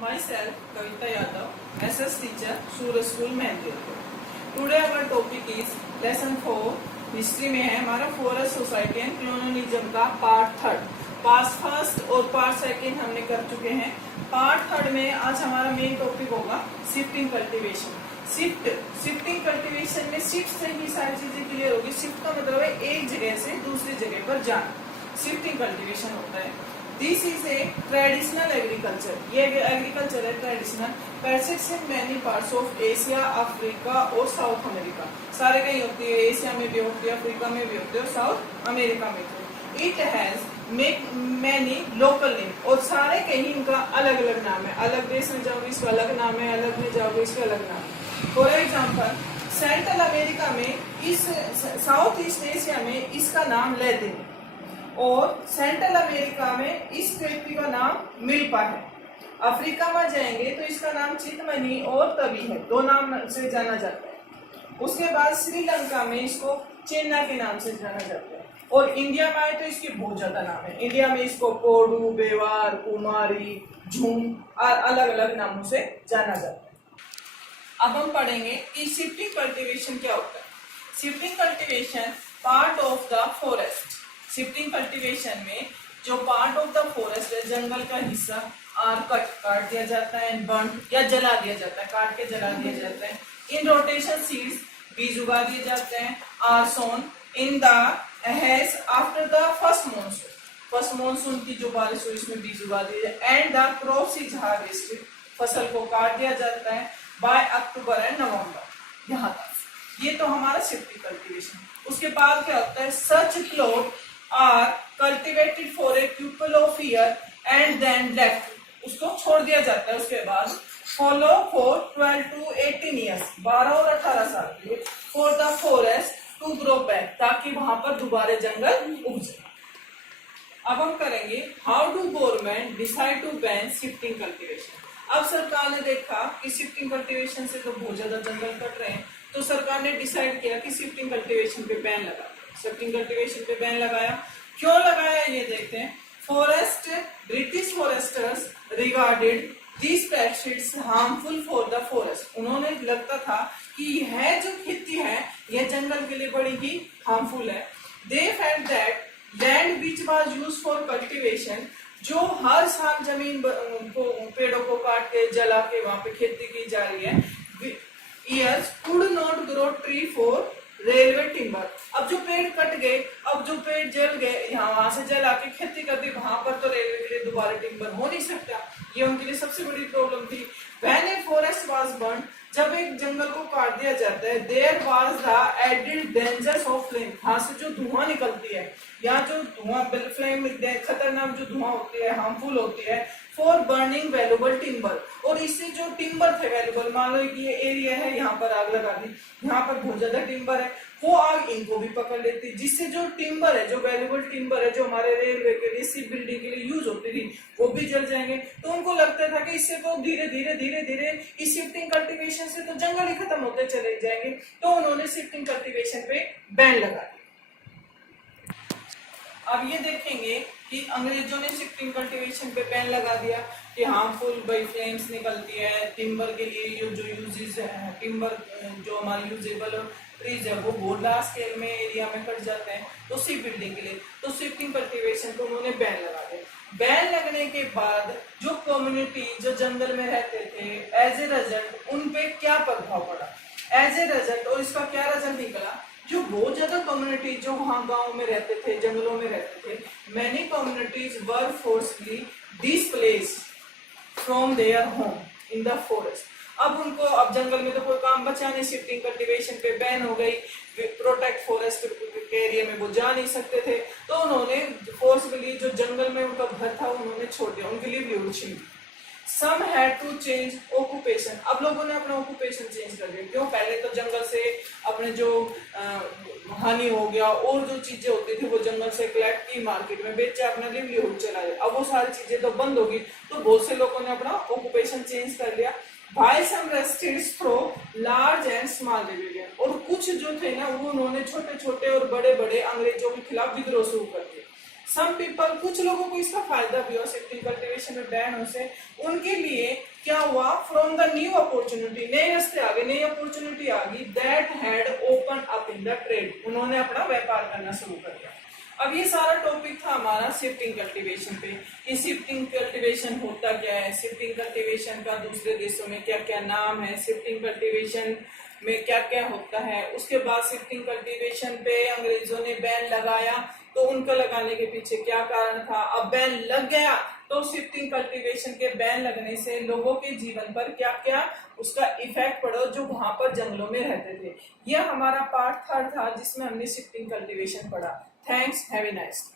Myself, Kavita Yadav, SS teacher, Suraj School, Mehndipur. Today our topic is lesson 4. History में है हमारा forest society and colonialism का part third. Part first और part second हमने कर चुके हैं. पार्ट थर्ड में आज हमारा मेन टॉपिक होगा शिफ्टिंग कल्टीवेशन. शिफ्टिंग कल्टीवेशन में शिफ्ट से ही सारी चीजें क्लियर होगी. शिफ्ट का मतलब है एक जगह से दूसरी जगह पर जाना. शिफ्टिंग कल्टीवेशन होता है. This is a traditional agriculture. ये एग्रीकल्चर है traditional. Persist in many parts of Asia, Africa और साउथ अमेरिका. सारे कहीं होती है, एशिया में भी होती है, अफ्रीका में भी होती है और साउथ अमेरिका में भी. It has many local name. और सारे कहीं इनका अलग अलग नाम है. अलग देश में जाओगे इसका अलग नाम है, अलग में जाओगे इसका अलग नाम है. फॉर एग्जाम्पल सेंट्रल अमेरिका में, इस साउथ ईस्ट एशिया में इसका नाम लैटिन और सेंट्रल अमेरिका में इस व्यक्ति का नाम मिल्पा है. अफ्रीका में जाएंगे तो इसका नाम चितमनी और तभी है. दो नाम से जाना जाता है. उसके बाद श्रीलंका में इसको चेन्ना के नाम से जाना जाता है. और इंडिया में आए तो इसके बहुत ज्यादा नाम है. इंडिया में इसको कोडू, बेवार, कुमारी, झूम अलग अलग नामों से जाना जाता है. अब हम पढ़ेंगे कि शिफ्टिंग कल्टीवेशन क्या होता है. Shifting cultivation part of the forest. Shifting cultivation में जो पार्ट ऑफ द फॉरेस्ट है, जंगल का हिस्सा आर काट दिया जाता है एंड बर्न या जला दिया जाता है. काट के जला दिया जाता है. इन रोटेशन सीड्स बीज उगा दिए जाते हैं. Are sown in the has after the first monsoon. First monsoon की जो बारिश हुई इसमें बीज उगा दिए जाते. And the crops is harvested. फसल को काट दिया जाता है बाय अक्टूबर एंड नवंबर. यहाँ तक ये तो हमारा शिफ्टिंग कल्टीवेशन. उसके बाद क्या होता है, such plot are cultivated for a people of year and then left. उसको छोड़ दिया जाता है. उसके बाद फॉलो फॉर 12 to 18 ईयर्स, 12 और 18 साल के लिए, for the forest to grow back, ताकि वहां पर दोबारा जंगल उग जाए. अब हम करेंगे how do government decide to ban shifting cultivation. अब सरकार ने देखा कि शिफ्टिंग कल्टीवेशन से तो बहुत ज्यादा जंगल कट रहे हैं, तो सरकार ने डिसाइड किया कि शिफ्टिंग कल्टीवेशन पे बैन लगा. शिफ्टिंग कल्टीवेशन पे बैन लगाया. क्यों लगाया ये देखते हैं. Forest British Forester's regarded this practice harmful for the forest. उन्होंने लगता था कि यह जो खेती है यह जंगल के लिए बड़ी ही हार्मफुल है. They felt that land which was used for cultivation, जो हर साल जमीन को पेड़ों को काट के जला के वहां पे खेती की जा रही है, years could not grow tree for railway timber. अब जो पेड़ कट गए, अब जो पेड़ जल गए, यहाँ वहां से जला के खेती कर दी, वहां पर तो रेलवे के लिए दोबारा टिम्बर हो नहीं सकता. ये उनके लिए सबसे बड़ी प्रॉब्लम थी. When a forest was burn, जब एक जंगल को काट दिया जाता है, there was the added dangers of flame. वहां से जो धुआं निकलती है या जो धुआं फ्लेम खतरनाक जो धुआं होती है, हार्मफुल होती है फॉर बर्निंग वैल्यूबल टिम्बर. और इससे जो टिम्बर थे वैल्यूबल, मान लो कि ये एरिया है, यहाँ पर आग लगा दी, यहाँ पर बहुत ज्यादा टिम्बर है, वो आग इनको भी पकड़ लेती, जिससे जो टिम्बर है, जो वैल्यूबल टिम्बर है, जो हमारे रेलवे के लिए, शिप बिल्डिंग के लिए यूज होती थी, वो भी जल जाएंगे. तो उनको लगता था कि इससे तो धीरे धीरे धीरे धीरे इस शिफ्टिंग कल्टीवेशन से तो जंगल ही खत्म होते चले जाएंगे. तो उन्होंने शिफ्टिंग कल्टीवेशन पे बैन लगा दिया. अब ये देखेंगे कि अंग्रेजों ने शिफ्टिंग कल्टीवेशन पे बैन लगा दिया कि हार्मफुल बाई फ्लेम्स निकलती है. टिम्बर के लिए जो यूजेस है, टिम्बर जो हमारे यूजेबल ट्रीज है वो बहुत लार्ज स्केल में एरिया में कट जाते हैं, तो शिप बिल्डिंग के लिए. तो शिफ्टिंग कल्टीवेशन को उन्होंने बैन लगा दिया. बैन लगने के बाद जो कम्युनिटी जो जंगल में रहते थे, एज ए रिजल्ट उन पे क्या प्रभाव पड़ा, एज ए रिजल्ट. और इसका क्या रिजल्ट निकला, जो बहुत ज्यादा कम्युनिटी जो वहां गांव में रहते थे, जंगलों में रहते थे, many communities were forcefully displaced from their home in the forest. अब उनको, अब जंगल में तो कोई काम बचा नहीं, शिफ्टिंग कल्टीवेशन पे बैन हो गई, प्रोटेक्ट फॉरेस्ट के एरिया में वो जा नहीं सकते थे, तो उन्होंने फोर्सफुली जो जंगल में उनका घर था उन्होंने छोड़ दिया, उनके लिए liberation. Some had to change occupation. अब लोगों ने अपना ऑक्यूपेशन चेंज कर दिया. क्यों, पहले तो जंगल से अपने जो हनी हो गया और जो चीजें होती थी वो जंगल से कलेक्ट की, मार्केट में बेचा, अपना लिवलीहुड चलाया. अब वो सारी चीजें तो बंद होगी, तो बहुत से लोगों ने अपना ऑक्यूपेशन चेंज कर लिया. While some resistance through large and small rebellion. और कुछ जो थे ना वो उन्होंने छोटे छोटे और बड़े बड़े अंग्रेजों के खिलाफ विद्रोह शुरू कर दिए. सम पीपल, कुछ लोगों को इसका फायदा भी हुआ शिफ्टिंग कल्टीवेशन में बैन होने से। उनके लिए क्या हुआ, फ्रॉम द न्यू अपॉर्चुनिटी, नए रास्ते आ गए, नई अपॉर्चुनिटी आ गई, that had open up in the trade, उन्होंने अपना व्यापार करना शुरू कर दिया। अब ये सारा टॉपिक था हमारा शिफ्टिंग कल्टीवेशन पे कि शिफ्टिंग कल्टीवेशन होता क्या है, शिफ्टिंग कल्टीवेशन का दूसरे देशों में क्या क्या नाम है, शिफ्टिंग कल्टीवेशन में क्या क्या होता है। उसके बाद शिफ्टिंग कल्टीवेशन पे अंग्रेजों ने बैन लगाया, तो उनका लगाने के पीछे क्या कारण था। अब बैन लग गया तो शिफ्टिंग कल्टीवेशन के बैन लगने से लोगों के जीवन पर क्या क्या उसका इफेक्ट पड़ा जो वहां पर जंगलों में रहते थे। यह हमारा पार्ट 3 था जिसमें हमने शिफ्टिंग कल्टीवेशन पढ़ा। Thanks, have a nice day.